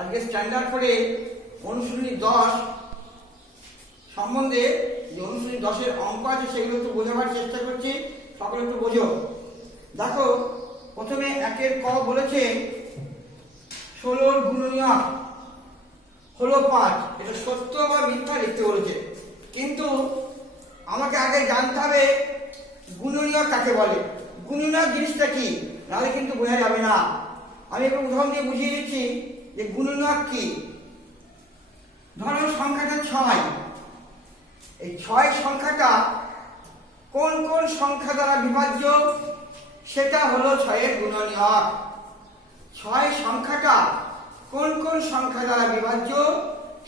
আজকে স্ট্যান্ডার্ড করে অনুশীলনী 10 সম্বন্ধে যে অনুশীলনী 10-এর অঙ্ক আছে সেগুলো একটু বোঝাবার চেষ্টা করছি, সকলে একটু বোঝো। দেখো, প্রথমে 1-এর ক বলেছে 16-র গুণনীয়ক হলো 5। এটা সত্য বা মিথ্যা লিখতে বলেছে, কিন্তু আমাকে আগে জানতে হবে গুণনীয়ক কাকে বলে, গুণনীয়ক জিনিসটা কি, নাহলে কিন্তু বোঝা যাবে না। আমি একটু উদাহরণ দিয়ে বুঝিয়ে দিচ্ছি যে গুণনীয়ক কি। ধরো সংখ্যাটা 6, এই 6 সংখ্যাটা কোন কোন সংখ্যা দ্বারা বিভাজ্য সেটা হলো 6-এর গুণনীয়ক। 6 সংখ্যাটা কোন কোন সংখ্যা দ্বারা বিভাজ্য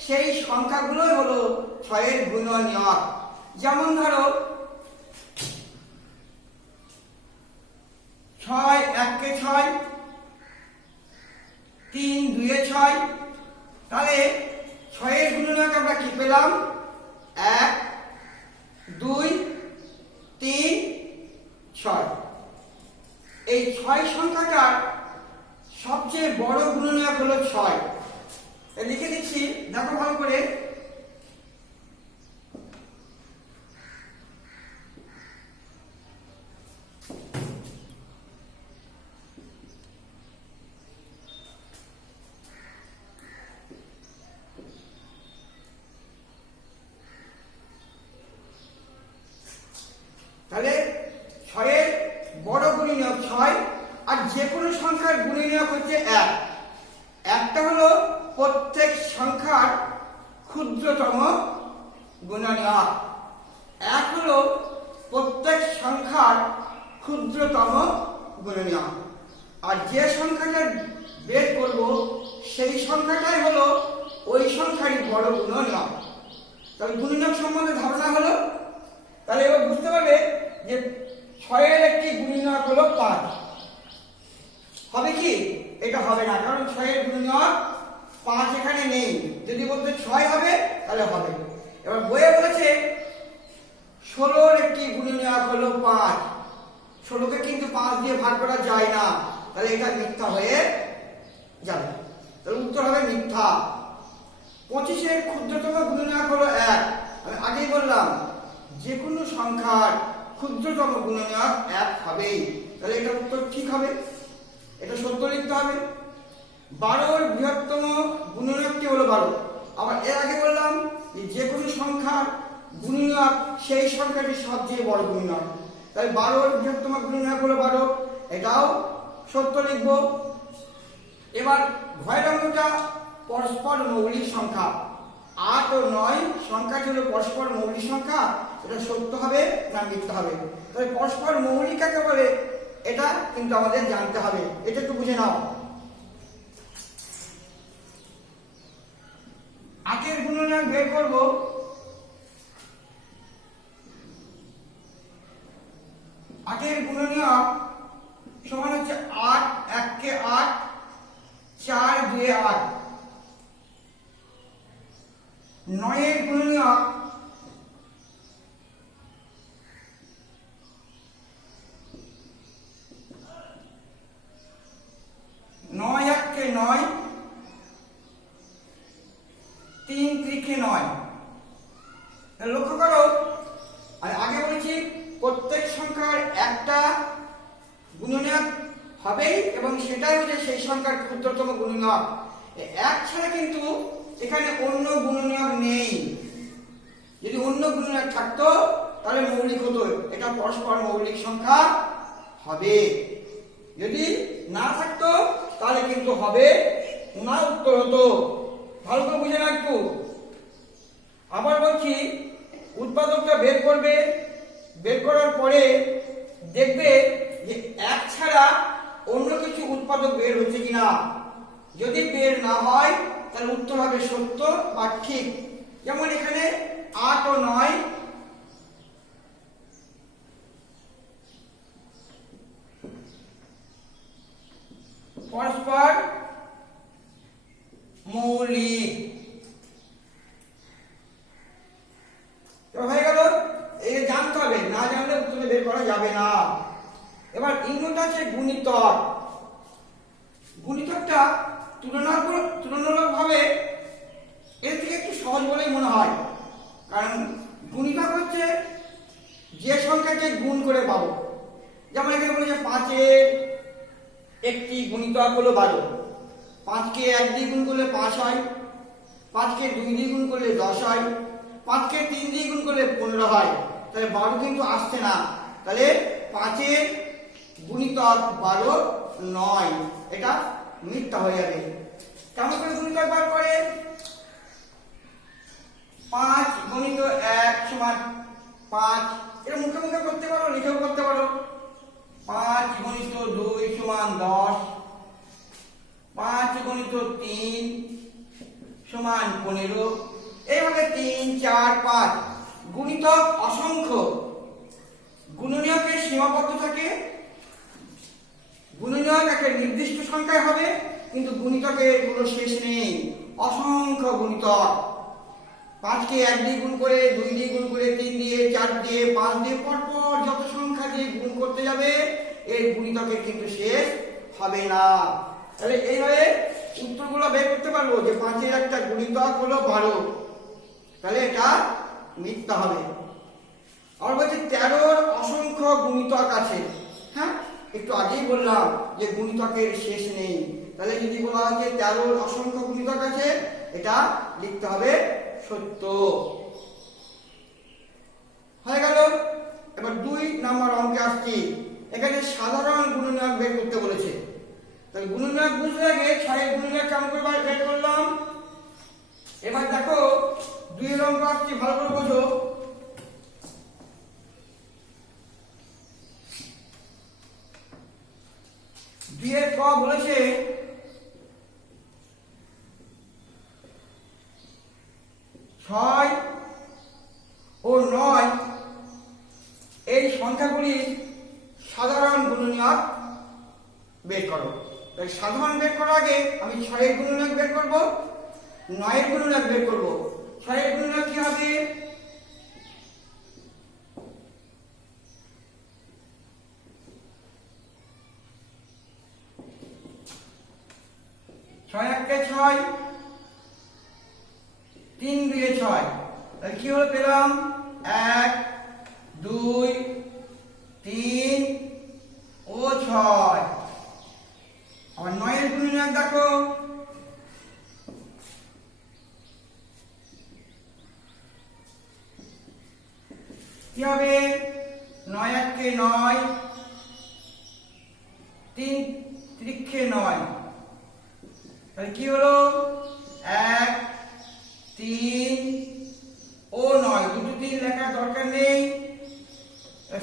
সেই সংখ্যাগুলোই হলো 6-এর গুণনীয়ক। যেমন ধরো 6 1-কে 6, 3 2-এ 6, তাহলে 6-এর গুণনীয়ক আমরা কি পেলাম? 1 2 3 6। এই 6 সংখ্যাটার সবচেয়ে বড় গুণনীয়ক হলো 6। লিখে দিচ্ছি, দেখো ভালো করে। তাহলে 6-এর বড় গুণনীয়ক 6, আর যে কোনো সংখ্যার গুণনীয়ক হচ্ছে 1। একটা হলো প্রত্যেক সংখ্যার ক্ষুদ্রতম গুণনীয়ক, 1 হলো প্রত্যেক সংখ্যার ক্ষুদ্রতম গুণনীয়ক। আর যে সংখ্যাটা বের করব সেই সংখ্যাটাই হলো ওই সংখ্যারই বড় গুণনীয়ক। তবে গুণনীয়ক সম্বন্ধে ধারণা হলো। তাহলে এবার বুঝতে পারবে যে 6-এর একটি গুণনীয়ক হলো 5। হবে কি? এটা হবে না, কারণ 6-এর গুণনীয়ক 5 এখানে নেই। যদি বলতে 6 হবে তাহলে হবে। এবার বইয়ে বলেছে 16-র একটি গুণনীয়ক হলো 5। 16-কে কিন্তু 5 দিয়ে ভাগ করা যায় না, তাহলে এটা মিথ্যা হয়ে যাবে। তাহলে উত্তর হবে মিথ্যা। 25-এর ক্ষুদ্রতম গুণনীয়ক হলো 1। আমি আগেই বললাম যে কোনো সংখ্যার ক্ষুদ্রতম গুণনীয়ক 1 হবে, তাহলে এটা উত্তর ঠিক হবে, এটা সত্য লিখতে হবে। 12-র বৃহত্তম গুণনীয়কটি হলো 12। আবার এর আগে বললাম যে কোনো সংখ্যার গুণনীয়ক সেই সংখ্যাটি সবচেয়ে বড় গুণনীয়ক, তাই 12-র বৃহত্তম গুণনীয়ক হলো 12, এটাও সত্য লিখব। এবার ঘয়ের অঙ্কটা পরস্পর মৌলিক সংখ্যা। 8 ও 9 সংখ্যাটি হলো পরস্পর মৌলিক সংখ্যা, এটা সত্য হবে না মিথ্যা হবে। তবে পরস্পর মৌলিক কাকে বলে এটা কিন্তু আমাদের জানতে হবে, এটা একটু বুঝে নাও। 8-এর গুণনীয়ক বের করব। 8-এর গুণনীয়ক সমান হচ্ছে 8 1-কে 8, 4 2-এ 8। 9-এর গুণনীয়ক 9 1-কে 9, 3 3-কে 9। লক্ষ্য করো, আমি আগে বলেছি প্রত্যেক সংখ্যার একটা গুণনীয়ক হবেই এবং সেটাই হচ্ছে সেই সংখ্যার ক্ষুদ্রতম গুণনীয়ক। 1 ছাড়া কিন্তু এখানে অন্য গুণনীয়ক নেই। যদি অন্য গুণনীয়ক থাকতো তাহলে মৌলিক হতো, এটা পরস্পর মৌলিক সংখ্যা হবে। যদি না থাকতো তাহলে কিন্তু হবে না, উত্তর হতো। ভালো করে বুঝে না একটু। আবার বলছি, উৎপাদকটা বের করবে, বের করার পরে দেখবে যে 1 ছাড়া অন্য কিছু উৎপাদক বের হচ্ছে কিনা। যদি বের না হয় তাহলে উত্তর হবে সত্য বা ঠিক। যেমন এখানে 8 ও 9 পরস্পর মৌলিক। হয়ে গেল, এই জানতে হবে, না জানলে উত্তরে বের করা যাবে না। এবার ইংরেজি আছে গুণিতক। গুণিতকটা তুলনার কোনো তুলনামূলকভাবে এর থেকে একটু সহজ বলেই মনে হয়, কারণ গুণিতক হচ্ছে যে সংখ্যাকে গুণ করে পাবো। যেমন এখানে বলেছে 5-এর একটি গুণিতক হলো 12, 5কে 1 দিয়ে গুণ করলে 5 হয়, 5কে 2 দিয়ে গুণ করলে 10 হয়, 5কে 3 দিয়ে গুণ করলে 15 হয়। তাহলে 12 কিন্তু আসছে না, তাহলে 5-এর গুণিতক 12 নয়, এটা মিথ্যা হয়ে যাবে। কেমন করে গুণিতক বার করে? 5 গুণিত 1 সমান 5, এটা মুখে মুখে করতে পারো, লিখেও করতে পারো। 5 গুণিত 2 সমান 10, 5 গুণিত 3 সমান 15, এইভাবে 3, 4, 5 গুণিতক অসংখ্য। গুণনীয়কের সীমাবদ্ধ থাকে, গুণনীয়ক একটা নির্দিষ্ট সংখ্যায় হবে, কিন্তু গুণিতকের কোনো শেষ নেই, অসংখ্য গুণিতক। 5কে 1 দিয়ে গুণ করে, 2 দিয়ে গুণ করে, 3 দিয়ে, 4 দিয়ে, 5 দিয়ে, পরপর যত সংখ্যা দিয়ে গুণ করতে যাবে এর গুণিতকের কিন্তু শেষ হবে না। তাহলে এইভাবে উত্তরগুলো বের করতে পারবো যে 5-এর একটা গুণিতক হলো 12, তাহলে এটা মিথ্যা হবে। আবার বলছে 13-র অসংখ্য গুণিতক আছে। হ্যাঁ, একটু আগেই বললাম যে গুণিতকের শেষ নেই, তাহলে যদি বলা হয় যে 13-র অসংখ্য গুণিতক আছে, এটা লিখতে হবে সত্য। হয়ে গেল। এবার 2 নম্বর অঙ্কে আসছি। এখানে সাধারণ গুণনীয়ক বের করতে বলেছে। তাহলে গুণনীয়ক বুঝলে আগে 6-এর গুণনীয়ক কেমন করে বের করলাম। এবার দেখো 2 অঙ্ক আসছি, ভালো করে বোঝো। 2 ক বলেছে 6 ও 9 এই সংখ্যাগুলি সাধারণ গুণনীয়ক বের করো। তাই সাধারণ বের করার আগে আমি 6-এর গুণনীয়ক বের করব, 9-এর গুণনীয়ক বের করব। 6-এর গুণনীয়ক কি হবে? 6 1 6, 3 2 6, তাহলে কি হলো পেলাম 1 2 3 ও 6। আবার 9-এর গুণনীয়ক দেখো, কি হবে? 9 1 9, 3 3 9, তাহলে কি হলো 1 3 ও 9, দুটো 3 লেখার দরকার নেই।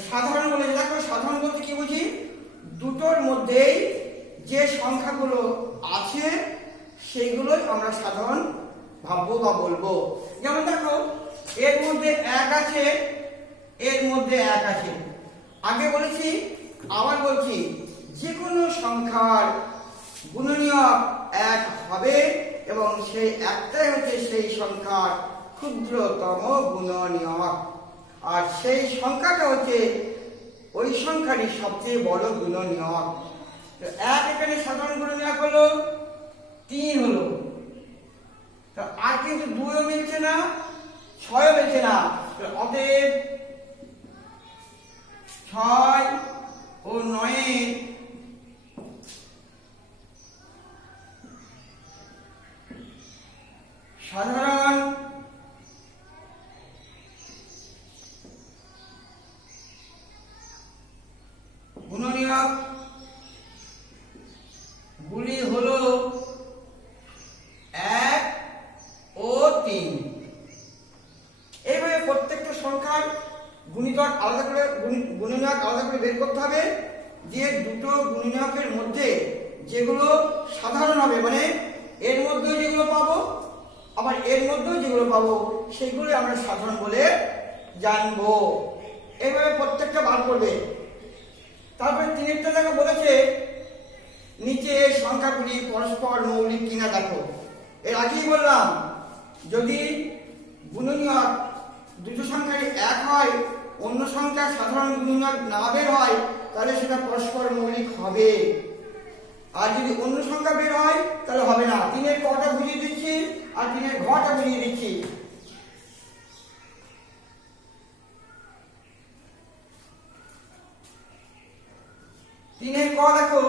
সাধারণ বলে দেখো, সাধারণ বলতে কি বুঝি? দুটোর মধ্যেই যে সংখ্যাগুলো আছে সেইগুলোই আমরা সাধারণ ভাববো বা বলবো। যেমন দেখো এর মধ্যে 1 আছে, এর মধ্যে 1 আছে। আগে বলেছি, আবার বলছি, যে কোনো সংখ্যার গুণনীয়ক 1 হবে এবং সেই একটাই হচ্ছে সেই সংখ্যার ক্ষুদ্রতম গুণনীয়ক, আর সেই সংখ্যাটা হচ্ছে ওই সংখ্যারই সবচেয়ে বড় গুণনীয়ক। তো 1 এখানে সাধারণ গুণনীয়ক হলো, 3 হলো, তো আর কিন্তু 2ও মিলছে না, 6ও মিলছে না। অতএব 6 ও 9-এর সাধারণ গুণনীয়ক গুলি হলো 1 ও 3। এইভাবে প্রত্যেকটা সংখ্যার গুণিতক আলাদা করে, গুণনীয়ক আলাদা করে বের করতে হবে। যে দুটো গুণনীয়কের মধ্যে যেগুলো সাধারণ হবে, মানে এর মধ্যে যেগুলো পাবো আবার এর মধ্যেও যেগুলো পাবো সেগুলো আমরা সাধারণ বলে জানবো। এইভাবে প্রত্যেকটা বার করবে। তারপরে 3-টা দেখো বলেছে নিচে সংখ্যাগুলি পরস্পর মৌলিক কিনা দেখো। এর আগেই বললাম যদি গুণনীয়ক দুটো সংখ্যারই 1 হয়, অন্য সংখ্যার সাধারণ গুণনীয়ক না বের হয়, তাহলে সেটা পরস্পর মৌলিক হবে। আর যদি অন্য সংখ্যা বের হয় তাহলে হবে না। 3-এর কটা বুঝিয়ে দিচ্ছি আর 3-এর ঘটা বুঝিয়ে দিচ্ছি। 3-এর ক দেখো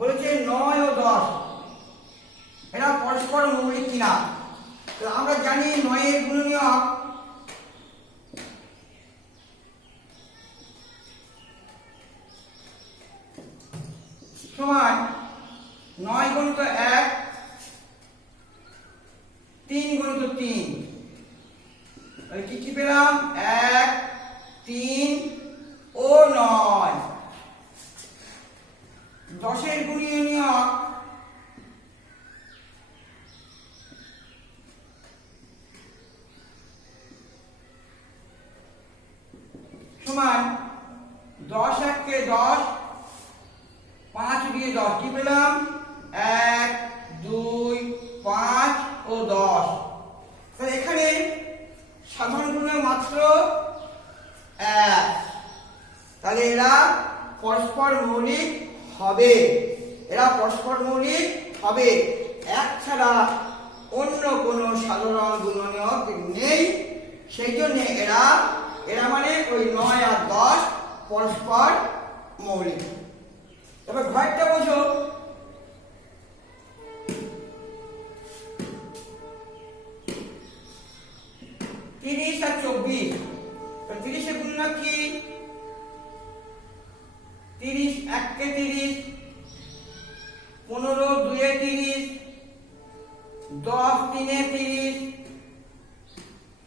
বলেছে 9 ও 10 এরা পরস্পর মৌলিক কিনা। তো আমরা জানি 9-এর গুণনীয়ক সমান 9 গুণিত 1 3 গুণিত 3। তাহলে কি কি পেলাম? 1 3 ও 9। 10-এর গুণনীয়ক সমান 10 1 10 5 দিয়ে 10 কি পেলাম? 1 2 5 ও 10। তাহলে এখানে সাধারণ গুণনীয়ক মাত্র 1। তাহলে এরা পরস্পর মৌলিক হবে, এরা পরস্পর মৌলিক হবে। 1 ছাড়া অন্য কোনো সাধারণ গুণনীয়ক নেই, সেই জন্য এরা মানে ওই 9 আর 10 পরস্পর মৌলিক। এবার ঘরটা বোঝো। 30 আর 24। 30-এর গুণনীয়ক কি? 30 1 কে 30, 15 2 এ 30, 10 3 এ 30,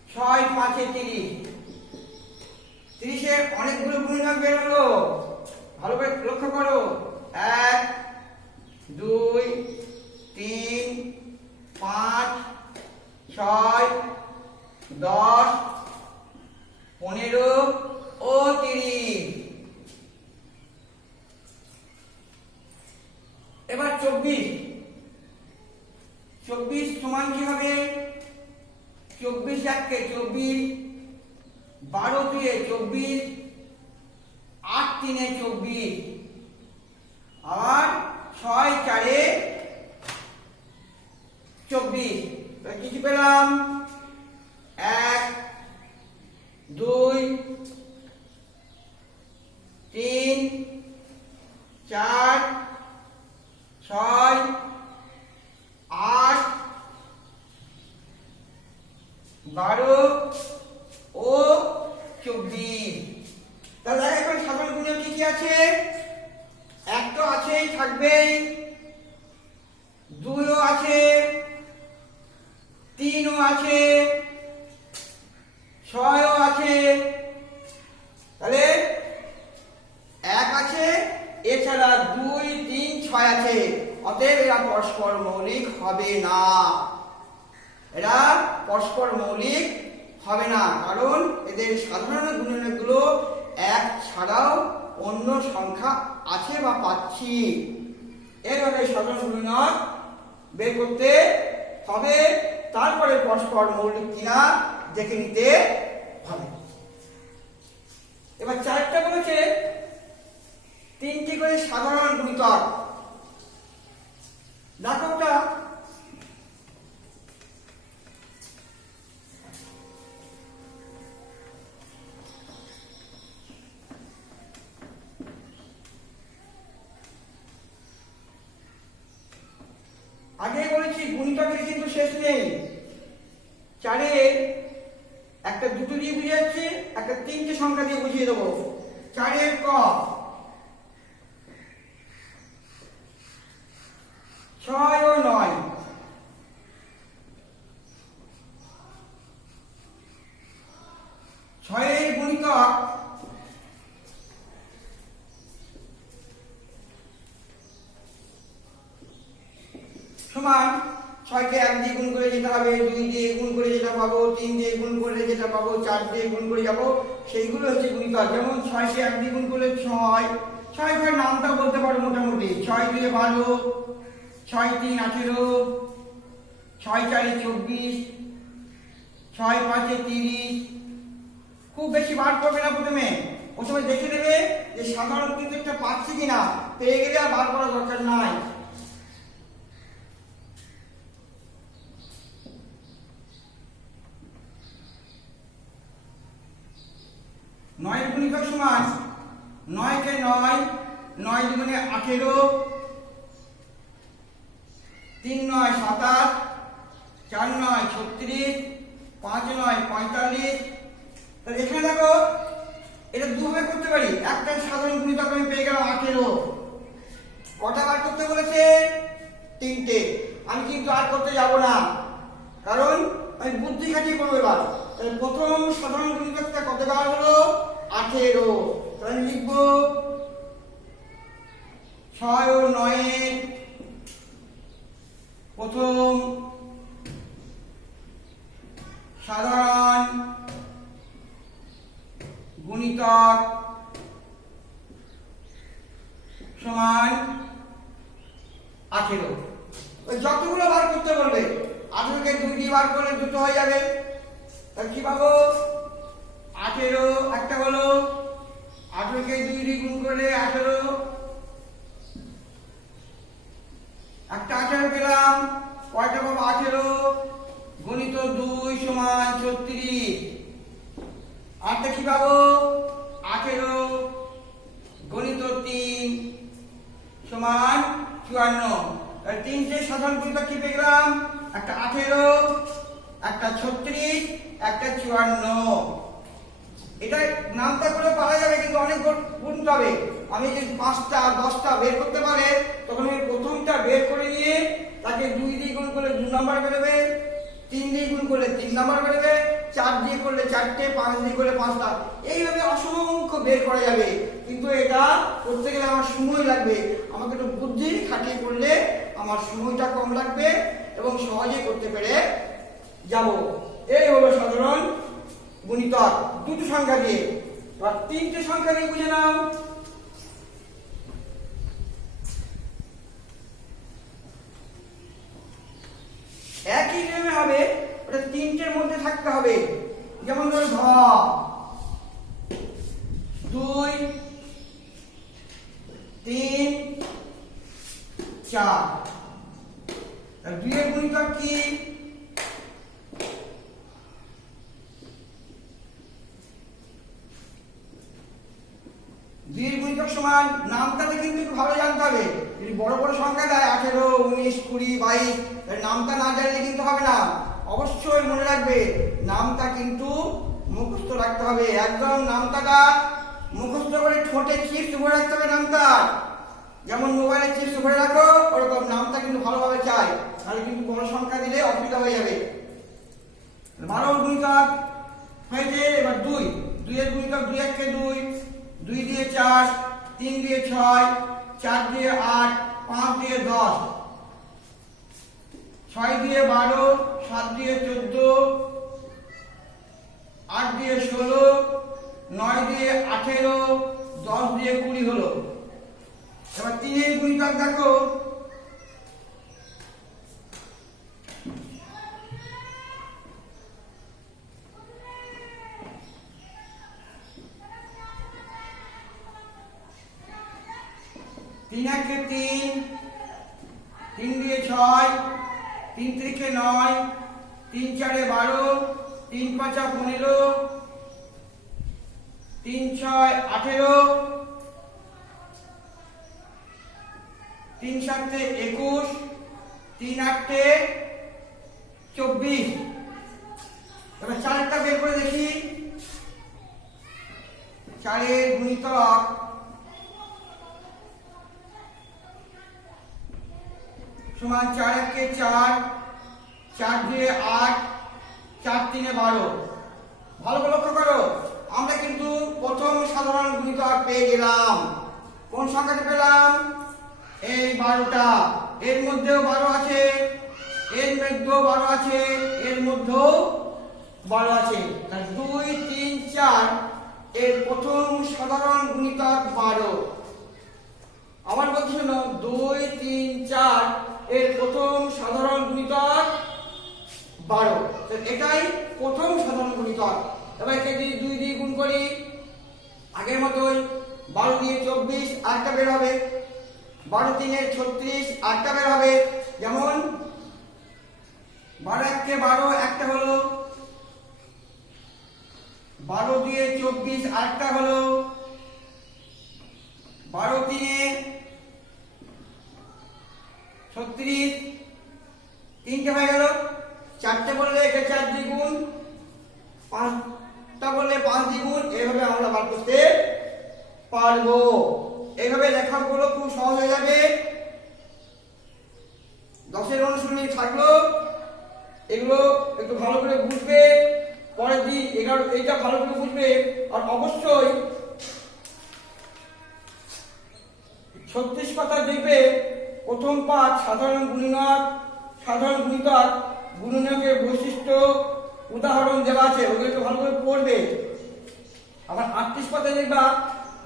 6 5 এ 30। 30-এর অনেকগুলো গুণনীয়ক বের হলো, ভালো করে লক্ষ্য করো। 1 2 3 5 6 10 15 ও 30। এবার 24 সমান কি হবে? 24 1 কে 24, 12 2 এ 24, 8 3 এ 24, আর 6 4 এ 24। কি কি পেলাম? 1 2 3 4 6 8 12 ও 24। তাহলে এখন সাধারণ গুণনীয়ক কি কি আছে? 1 তো আছেই, থাকবেই, 2 ও আছে, 3 ও আছে, 6 ও আছে। তাহলে 1 আছে, এছাড়া 2 3 6 আছে। অতএব এরা পরস্পর মৌলিক হবে না, এরা পরস্পর মৌলিক হবে না, কারণ এদের সাধারণ গুণনীয়কগুলো 1 ছাড়াও অন্য সংখ্যা আছে বা পাচ্ছি। এইভাবে সাধারণ গুণনীয়ক বের করতে হবে, তারপরে পরস্পর মৌলিক কিনা দেখে নিতে হবে। এবার 4টা বলেছে 3টি করে সাধারণ গুণিতক। দেখো ওটা আগে বলেছি গুণিতকের কিন্তু শেষ নেই। 4-এ একটা 2 দিয়ে বুঝিয়ে যাচ্ছে, একটা 3টে সংখ্যা দিয়ে বুঝিয়ে দেবো। 4-এর ক 6 ও 9। 6-এর গুণিতক সমান 6 কে 1 দিয়ে গুণ করে যেতে হবে, 2 দিয়ে গুণ করে যেটা পাবো, 3 দিয়ে গুণ করে যেটা পাবো, 4 দিয়ে গুণ করে যাবো, সেইগুলো হচ্ছে গুণিতক। যেমন 6 কে 1 দিয়ে গুণ করলে 6, 6 ভাই নামটা বলতে পারো মোটামুটি। 6 2 এ 12, 6 3 18, 6 4 এ 24, 6 5 এ 30। খুব বেশি বার করবে না প্রথমে, প্রথমে দেখে নেবে যে সাধারণ গুণিতকটা পাচ্ছি কিনা, পেয়ে গেলে আর বার করার দরকার নাই। নয়ের গুণিতক সমান 9 কে 9, 9 দুগুণে 18, 3 9 27, 4 9 36, 5 9 45। তাহলে এখানে দেখো এটা দুভাবে করতে পারি। একটা সাধারণ গুণিতক আমি পেয়ে গেলাম 18। কটা বার করতে বলেছে? 3টে। আমি কিন্তু আর করতে যাব না, কারণ আমি বুদ্ধি খাটিয়ে করবো এবার। তাহলে প্রথম সাধারণ গুণিতকটা কত বার হলো? 18। তাহলে আমি লিখবো 6 ও 9 এর প্রথম সাধারণ গুণিতক সমান 18। ওই যতগুলো বার করতে বলবে, 18 কে 2 দিয়ে বার করলে দুটো হয়ে যাবে। তাহলে কি পাবো? 18 একটা হলো, 18 কে 2 দিয়ে গুণ করলে 18, একটা 18 পেলাম। কয়টা পাবো? 18 গুণিত 2 সমান 36। আরটা কি পাবো? 18 গণিত 3 সমান 54। তাহলে 3টে সাধারণ গুণিতক কি পেয়ে গেলাম? একটা 18, একটা 36, একটা 54। এটা নামটা করে পারা যাবে, কিন্তু অনেক গুণতে হবে। আমি যদি 5টা 10টা বের করতে পারে, তখন আমি প্রথমটা বের করে নিয়ে তাকে 2 দিয়ে গুণ করলে 2 নাম্বার বেরোবে, 3 দিয়ে গুণ করলে 3 নাম্বার বেরোবে, 4 দিয়ে করলে 4টে, 5 দিয়ে করলে 5টা। এইভাবে অসংখ্য বের করা যাবে, কিন্তু এটা করতে গেলে আমার সময় লাগবে। আমাকে একটু বুদ্ধি খাটিয়ে করলে আমার সময়টা কম লাগবে এবং সহজে করতে পেরে যাব। এই হলো সাধারণ গুণিতক, দুটো সংখ্যা দিয়ে। আর 3টে সংখ্যা দিয়ে বুঝে নাও। একই নিয়মে হবে, ওটা 3টের মধ্যে থাকতে হবে। যেমন ধরো 2 3 4। 2 এর গুণিতক কি? 2 এর গুণিতক সমান, নামটাতে কিন্তু ভালো জানতে হবে। যদি বড় বড় সংখ্যা দেয় 18 19 20 22, নামটা না জানলে কিন্তু হবে না। অবশ্যই মনে রাখবে, নামটা কিন্তু মুখস্থ রাখতে হবে। একদম নামটাটা মুখস্থ করে ঠোঁটে চিপস ভরে রাখতে হবে নামটা। যেমন মোবাইলে চিপস ভরে রাখো, ওরকম নামটা কিন্তু ভালোভাবে চাই, তাহলে কিন্তু বড় সংখ্যা দিলে অসুবিধা হয়ে যাবে। 12 গুণিতক হয়েছে। এবার 2 এর গুণিতক 2 1 কে 2, 2 দিয়ে 4, 3 দিয়ে 6, 4 দিয়ে 8, 5 দিয়ে 10, 6 দিয়ে 12, 7 দিয়ে 14, 8 দিয়ে 16, 9 দিয়ে 18, 10 দিয়ে 20 হলো। এবার 3 এর গুণিতক দেখো, 3 1 কে 3, 3 দিয়ে 6, 3 3 9, 3 4 12, 3 5 15, 3 6 18, 3 7 21, 3 8 24। এবার 4টা বের করে দেখি। 4 এর গুণিতক সমান 4 1 কে 4, 4 দিয়ে 8, 4 3 12। ভালো করে লক্ষ্য করো, আমরা কিন্তু প্রথম সাধারণ গুণিতক পেয়ে গেলাম। কোন সংখ্যাটা পেলাম? এই 12টা। এর মধ্যেও 12 আছে, এর মধ্যেও 12 আছে, এর মধ্যেও 12 আছে। তাহলে 2 3 4 এর প্রথম সাধারণ গুণিতক 12। আমার বলছি শোনো, 2 3 4 এর প্রথম সাধারণ গুণিতক 12। এটাই প্রথম সাধারণ গুণিতক। এবার একে 2 দিয়ে গুণ করি, আগের মতোই 12 দিয়ে 24 আরেকটা বের হবে, 12 3 36 আরেকটা বের হবে। যেমন 12 1 12 একটা হলো, 12 দিয়ে 24 আরেকটা হলো, 12 3 36 তিনটে হয়ে গেল। চারটে বললে এটা 4 দ্বিগুণ, পাঁচটা বললে 5 দ্বিগুণ। এইভাবে আমরা বার করতে পারবো। এইভাবে লেখাগুলো খুব সহজ হয়ে যাবে। 10-এর অনুশীলনী থাকলো, এগুলো একটু ভালো করে বুঝবে। পরের দিন 11 এইটা ভালো করে বুঝবে। আর অবশ্যই 36 পাতা দেখবে প্রথম পাঠ সাধারণ গুণিতক, সাধারণ গুণিতক, গুণনীয়কের বৈশিষ্ট্য, উদাহরণ দেওয়া আছে, ওগুলো একটু ভালো করে পড়বে। আবার 38 পাতা দেখবা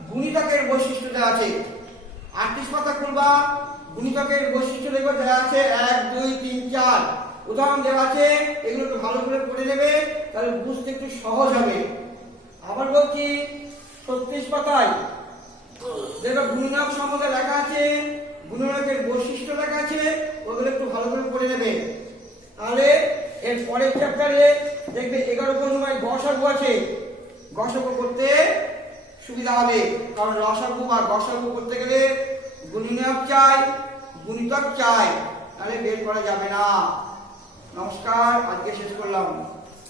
গুণিতকের বৈশিষ্ট্য দেওয়া আছে। 38 পাতা খুলবা, গুণিতকের বৈশিষ্ট্য দেখবা দেওয়া আছে 1 2 3 4 উদাহরণ দেওয়া আছে। এগুলো একটু ভালো করে পড়ে নেবে, তাহলে বুঝতে একটু সহজ হবে। আবার বলছি 36 পাতায় দেখো গুণনীয়ক সম্বন্ধে লেখা আছে, গুণনীয়কের বৈশিষ্ট্য লেখা আছে, ওগুলো একটু ভালো করে পড়ে নেবে। তাহলে এর পরের চ্যাপ্টারে দেখবে 11 পর্যন্ত গসাগু আছে, গসাগু করতে সুবিধা হবে। কারণ লসাগু বা গসাগু করতে গেলে গুণনীয়ক চাই, গুণিতক চাই, তাহলে বের করা যাবে না। নমস্কার, আজকে শেষ করলাম।